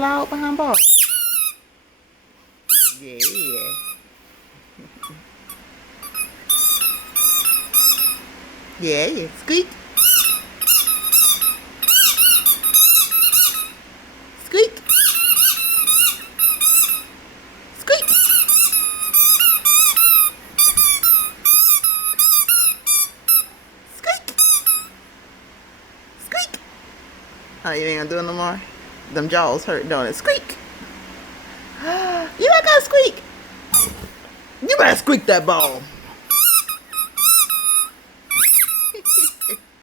loud behind ball? Yeah. Yeah. Squeak. Squeak. Squeak. Squeak. Squeak. Oh, you ain't gonna do it no more? Them jaws hurt, don't it? Squeak. You not gonna squeak. You better squeak that ball.